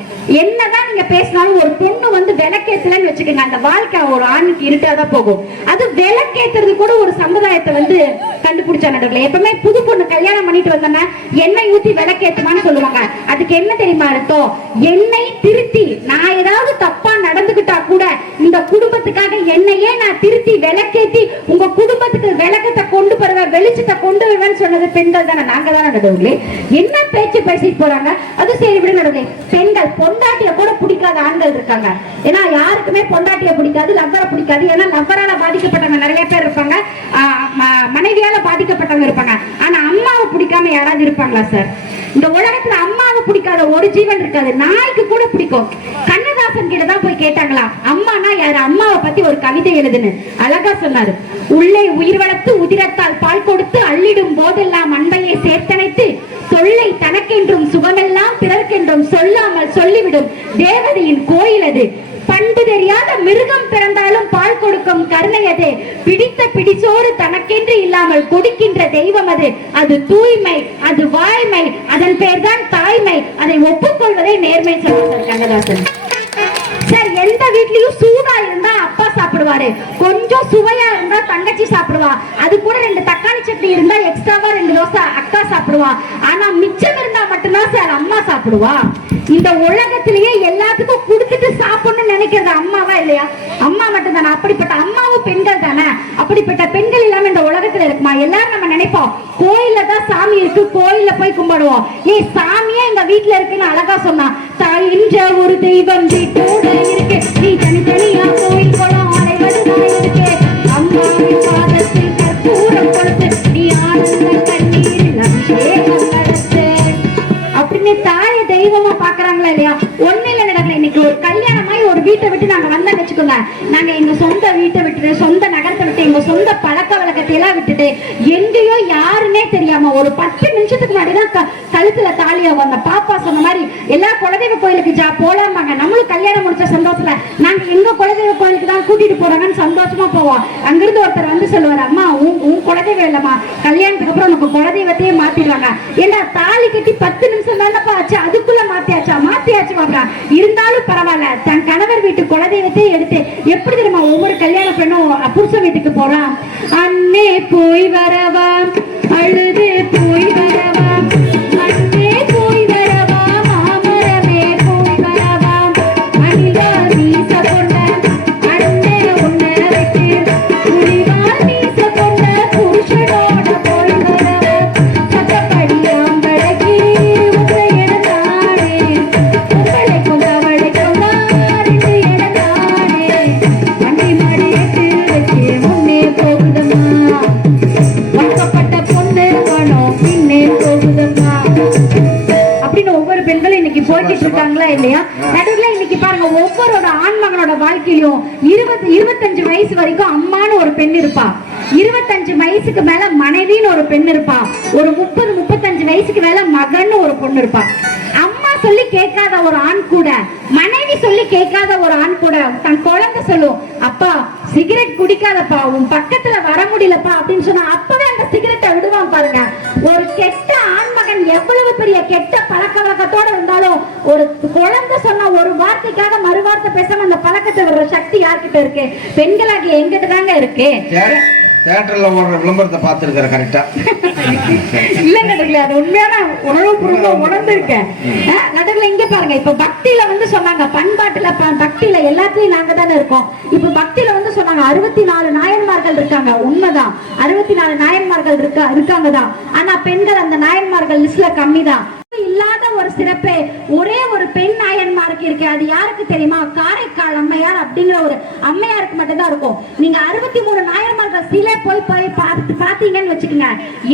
என்னதான் நீங்க பேசினாலும் ஒரு பொண்ணு வந்து விளக்கேத்தலன்னு வச்சுக்கோங்க, அந்த வாழ்க்கை ஒரு ஆணுக்கு இருட்டாதான் போகும். அது விளக்கேத்துறது கூட ஒரு சமுதாயத்தை வந்து கண்டுபிடிச்சா நடுவில். எப்பவுமே புது பொண்ணு கல்யாணம் பண்ணிட்டு வந்தோம்னா எண்ணெய் ஊத்தி விளக்கேத்துமான்னு சொல்லுவாங்க. அதுக்கு என்ன தெரியுமா அர்த்தம்? எண்ணெய் திருத்தி நான் ஏதாவது தப்பா நடந்து நடந்துகிட்டா கூட இந்த குடும்பத்துக்காக என்னையே நான் திருத்தி விளக்கேத்தி உங்க குடும்பத்துக்கு விளக்கத்தை கொண்டு வருவேன், வெளிச்சத்தை கொண்டு வருவேன்னு சொன்னது பெண்கள் தானே, நாங்க தானே நடுவுகளே. என்ன பேச்சு பேசிட்டு போறாங்க? அது சரி விட நடுவுகளே. பெண்கள் பொண்டாட்டிய கூட பிடிக்காத ஆண்கள் இருக்காங்க. ஏன்னா யாருக்குமே பொண்டாட்டிய பிடிக்காது, லவ்வரை பிடிக்காது. ஏன்னா லவ்வரால பாதிக்கப்பட்டவங்க நிறைய பேர் இருப்பாங்க, மனைவியால பாதிக்கப்பட்டவங்க இருப்பாங்க. ஆனா அம்மாவை பிடிக்காம யாராவது இருப்பாங்களா சார்? இந்த உலகத்துல அம்மாவை பிடிக்காத ஒரு ஜீவன் இருக்காது. நாய்க்கு கூட பிடிக்கும். கண்ணதாசன் கிட்ட தான் போய் கேட்டாங்களா, அம்மானா யாரு? அம்மாவை பத்தி ஒரு கவிதை எழுதுன்னு அழகா சொன்னாரு. உள்ளே உயிர் வளர்த்து உதிரத்தால் பால் கொடுத்து அள்ளிடும் போதெல்லாம் அன்பையை சேர்த்தனைத்து சொல்லை தனக்கென்றும் சுகமெல்லாம் பிறர்க்கென்றும் சொல்லாமல் சொல்லிவிடும் தேவதையின் கோயில் அது. பண்டு தெரியாத மிருகம் பிறந்தாலும் பால் கொடுக்கும் கருணை அது. பிடித்த பிடிச்சோறு தனக்கென்று இல்லாமல் கொடுக்கின்ற தெய்வம் அது. அது தூய்மை, அது வாய்மை, அதன் பெயர் தான் தாய்மை. அதை ஒப்புக்கொள்வதே நேர்மை சொல்றார் கண்ணதாசன். சார், எந்த வீட்லயும் சூடா இருந்தா அப்பா சாப்பிடுவாரு, கொஞ்சம் சுவையா இருந்தா தங்கச்சி சாப்பிடுவா, அது கூட 2 தக்காளி சட்னி இருந்தா எக்ஸ்ட்ராவா 2 தோசை அக்கா சாப்பிடுவா. ஆனா மிச்சம் இருந்தா மட்டும்தான் சார் அம்மா சாப்பிடுவா. இந்த உலகத்திலேயே எல்லாத்துக்கும் கொடுத்துட்டு சாப்பிடணும்னு நினைக்கிறது அம்மாவா இல்லையா? அம்மா மட்டும் தானே. அப்படிப்பட்ட அம்மாவும் பெண்கள் தானே. அப்படிப்பட்ட பெண்கள் இல்லாம இந்த உலகத்துல இருக்குமா? எல்லாரும் நம்ம நினைப்போம் கோயில்ல தான் சாமி இருக்கு, கோயில்ல போய் கும்பிடுவோம். சாமியே எங்க வீட்டுல இருக்குன்னு அழகா சொன்னா. தாய் என்ற ஒரு தெய்வம் வீட்டோட இருக்கு, நீ தனித்தனியா கோயில் குளம் அலைவதுதான் இருக்கு. அம்மாவின் பாதத்தில் கற்பூரம் கொடுத்து நீ ஆனந்த கண்ணீரில் அபிஷேகம் நடத்து அப்படின்னு தாய தெய்வமா பாக்குறாங்களா இல்லையா? ஒண்ணு இல்ல நடக்கல. இன்னைக்கு ஒரு கல்யாணமாய் ஒரு வீட்டை விட்டு நாங்க வந்தோம்னு வச்சுக்கோங்க, நாங்க எங்க சொந்த வீட்டை விட்டுட்டு, சொந்த நகரத்தை விட்டு, எங்க சொந்த பழக்க வழக்கத்தை எல்லாம் விட்டுட்டு, எங்கேயோ யாருன்னே தெரியாம ஒரு 10 நிமிஷத்துக்கு முன்னாடிதான் கழுத்துல தாலியா வந்த பாப்பா சொன்ன மாதிரி எல்லா குலதெய்வ கோயிலுக்கு போலாமாங்க. நம்மளும் கல்யாணம் முடிச்ச சந்தோஷத்துல நாங்க எங்க குலதெய்வ கோயிலுக்கு தான் கூட்டிட்டு போறாங்கன்னு சந்தோஷமா போவோம். அங்கிருந்து ஒருத்தர் வந்து சொல்லுவாரு, அம்மா உன் குலதெய்வம் இல்லம்மா, கல்யாணத்துக்கு அப்புறம் உனக்கு குலதெய்வத்தையே மாத்திடுவாங்க. ஏன்னா தாலி கட்டி 10 நிமிஷம் தானப்பா ஆச்சு, அதுக்குள்ள மாத்தியாச்சு பாப்பா. இருந்தாலும் பரவாயில்ல, தன் கணவர் வீட்டு குலதெய்வத்தை எடுத்து எப்படி தெரியுமா ஒவ்வொரு கல்யாண பெண்ணும் புருஷ வீட்டுக்கு போறான். அண்ணே போய் வரவா, அழுது போய் வரவா, அண்ணே போய் வரவா, மாமரமே போய் வரவா, அணிலா வீச கொண்ட அண்ணே உன்னை விட்டு புலிவால் வீச கொண்ட புருஷனோட போய் வரவா, சட்டப்படியாம் பழகி உங்களை எடுத்தானே, உங்களை கொண்டவளை கொண்டாடிட்டு எடுத்தானே, வண்டி மாடி எட்டு வச்சு முன்னே போகுதம்மா, வாக்கப்பட்ட பொண்ணு பணம் பின்னே போகுதம்மா அப்படின்னு ஒவ்வொரு பெண்களும் இன்னைக்கு போய்கிட்டு இருக்காங்களா இல்லையா? நடுவுல இன்னைக்கு பாருங்க, ஒவ்வொரு ஆண்மகனோட வாழ்க்கையிலும் 20-25 வயசு வரைக்கும் அம்மான்னு ஒரு பெண் இருப்பா, 25 வயசுக்கு மேல மனைவின்னு ஒரு பெண் இருப்பா, ஒரு 30-35 வயசுக்கு மேல மகன் ஒரு பொண்ணு இருப்பா. அம்மா சொல்லி கேட்காத ஒரு ஆண் கூட, மனைவி சொல்லி கேட்காத ஒரு ஆண் கூட தன் குழந்தை சொல்லும், அப்பா சிகரெட் குடிக்காதப்பா, உன் பக்கத்துல வர முடியலப்பா அப்படின்னு சொன்னா அப்பவே அந்த சிகரெட்டை விடுவான் பாருங்க. ஒரு கெட்ட ஆண்மகன் எவ்வளவு பெரிய கெட்ட பழக்க வழக்கத்தோட இருந்தாலும் ஒரு குழந்தை சொன்ன ஒரு வார்த்தைக்காக மறு வார்த்தை பேசாம அந்த பழக்கத்தை விடுற சக்தி யார்கிட்ட இருக்கு? பெண்களாகிய எங்கிட்ட தாங்க இருக்கு. தியேட்டர்ல ஓடுற விளம்பரத்தை பார்த்துருக்கிற கரெக்டா இல்ல நடுவுல அது உண்மையான உணர்ந்திருக்கேன். நடுவுல இங்க பாருங்க, இப்ப பக்தியில வந்து சொன்னாங்க, பண்பாட்டுல பக்தியில எல்லாத்துலயும் நாங்க தானே இருக்கோம். இப்ப பக்தியில வந்து சொன்னாங்க 64 நாயன்மார்கள் இருக்காங்க. உண்மைதான், 64 நாயன்மார்கள் இருக்காங்க தான். ஆனா பெண்கள் அந்த நாயன்மார்கள் லிஸ்ட்ல கம்மி தான். இல்லாத ஒரு சிறப்பே ஒரே ஒரு பெண் நாயன்மாருக்கு இருக்கு. அது யாருக்கு தெரியுமா? காரைக்கால் அம்மையார் அப்படிங்கிற ஒரு அம்மையாருக்கு மட்டும்தான் இருக்கும். நீங்க 63 நாயன்மார்கள் சிலை போய் பாத்தீங்கன்னு வச்சுக்கோங்க,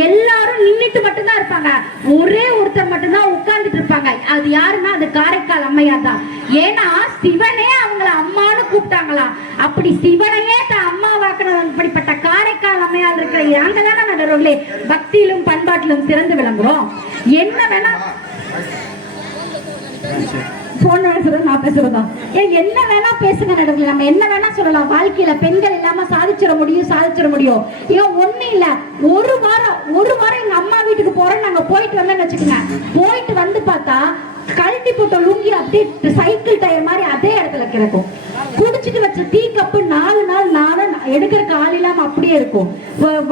எல்லாரும் நின்னுட்டு மட்டும்தான் இருப்பாங்க, ஒரே ஒருத்தர் மட்டும்தான் உட்கார்ந்துட்டு இருப்பாங்க. அது யாருன்னா அது காரைக்கால் அம்மையார் தான். ஏன்னா சிவனே அவங்கள அம்மான்னு கூப்பிட்டாங்களாம். அப்படி சிவனையே தான் அம்மா வாக்குறது அப்படிப்பட்ட காரைக்கால் அம்மையார் இருக்கிற நாங்கதானே நடுவுல பக்தியிலும் பண்பாட்டிலும் சிறந்து விளங்குறோம். என்ன வேணா போன் பேசுறது, நான் பேசுறதா என்ன வேணா பேசுங்க நடுவுல, நம்ம என்ன வேணா சொல்லலாம். வாழ்க்கையில பெண்கள் இல்லாம சாதிச்சிட முடியும். ஏன் ஒண்ணு இல்ல, ஒரு வாரம் எங்க அம்மா வீட்டுக்கு போறோம், நாங்க போயிட்டு வந்தோம்னு வச்சுக்கோங்க, போயிட்டு வந்து பார்த்தா கழட்டி போட்ட லுங்கி அப்படியே சைக்கிள் டயர் மாதிரி அதே இடத்துல கிடக்கும். குடிச்சிட்டு வச்ச டீ கப்பு 4 நாள் எடுக்கிற கால் இல்லாம அப்படியே இருக்கும்.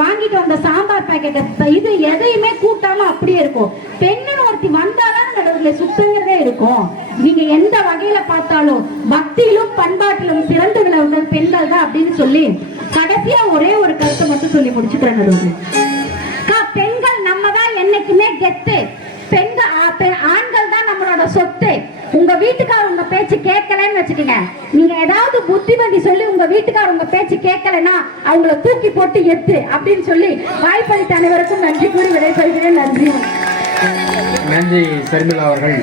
வாங்கிட்டு வந்த சாம்பார் பாக்கெட் இது எதையுமே கூட்டாம அப்படியே இருக்கும். பெண்ணுன்னு ஒரு ஒருத்தி வந்தாதான் நடுவர்களே சுத்தங்கிறதே இருக்கும். நீங்க எந்த வகையில பார்த்தாலும் பக்தியிலும் பண்பாட்டிலும் சிறந்து விளங்குங்கள் பெண்கள் தான் அப்படின்னு சொல்லி கடைசியா ஒரே ஒரு கருத்தை மட்டும் சொல்லி முடிச்சுக்கிறேன் நடுவர்களே. பெண்கள் நம்ம தான் என்னைக்குமே கெத்து. ஆண்கள் தான் நம்மளோட சொத்து. உங்க வீட்டுக்காரர் உங்க பேச்சு கேட்கலன்னு வச்சுக்கோங்க, நீங்க ஏதாவது புத்திமதி சொல்லி உங்க வீட்டுக்காரர் உங்க பேச்சு கேட்கலன்னா அவங்கள தூக்கி போட்டு எத்து அப்படின்னு சொல்லி வாய்ப்பளித்த அனைவருக்கும் நன்றி கூறி விடைபெறுகிறேன். நன்றி. நன்றி ஷர்மிளா அவர்கள்.